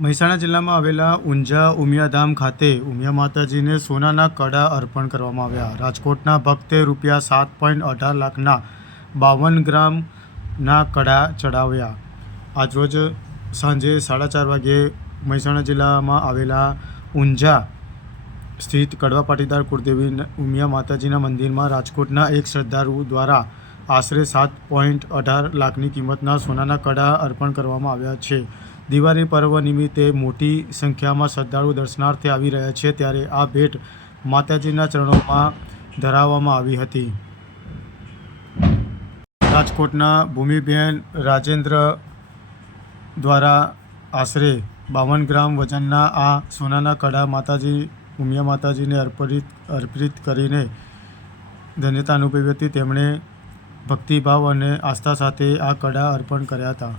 મહેસાણા જિલ્લામાં આવેલા ઊંઝા ઉમિયાધામ ખાતે ઉમિયા માતાજીને સોનાના કડા અર્પણ કરવામાં આવ્યા. રાજકોટના ભક્તે રૂપિયા સાત પોઈન્ટ અઢાર લાખના બાવન ગ્રામના કડા ચડાવ્યા. આજરોજ સાંજે સાડા ચાર વાગ્યે મહેસાણા જિલ્લામાં આવેલા ઊંઝા સ્થિત કડવા પાટીદાર કુળદેવી ઉમિયા માતાજીના મંદિરમાં રાજકોટના એક શ્રદ્ધાળુ દ્વારા આશરે સાત પોઈન્ટ અઢાર લાખની કિંમતના સોનાના કડા અર્પણ કરવામાં આવ્યા છે. દિવાળી પર્વ નિમિત્તે મોટી સંખ્યામાં શ્રદ્ધાળુ દર્શનાર્થે આવી રહ્યા છે ત્યારે આ ભેટ માતાજીના ચરણોમાં ધરાવવામાં આવી હતી. રાજકોટના ભૂમિબેન રાજેન્દ્ર દ્વારા આશરે બાવન ગ્રામ વજનના આ સોનાના કડા માતાજી, ઉમિયા માતાજીને અર્પિત અર્પિત કરીને ધન્યતા અનુભવી હતી. તેમણે ભક્તિભાવ અને આસ્થા સાથે આ કડા અર્પણ કર્યા હતા.